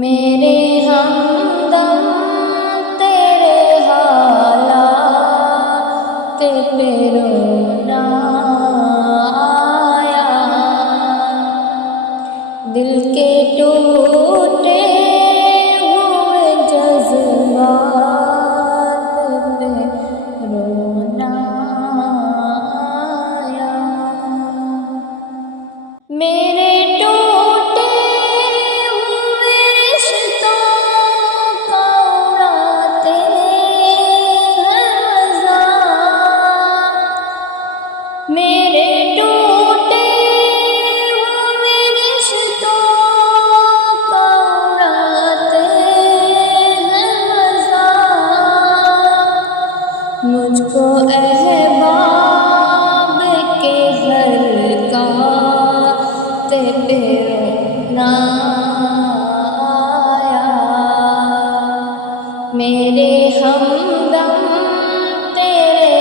میرے ہمدم تیرے حالات پہ رونا آیا، دل کے ٹوٹے ہوئے جذبات پہ رونا آیا، میرے ٹوٹے ہوئے رشتوں کو اڑاتے ہیں مذاق، میرے ٹوٹے ہوئے رشتوں کو اڑاتے ہیں مذاق، مجھ کو احباب کے حلقات پہ رونا آیا، میرے ہمدم تیرے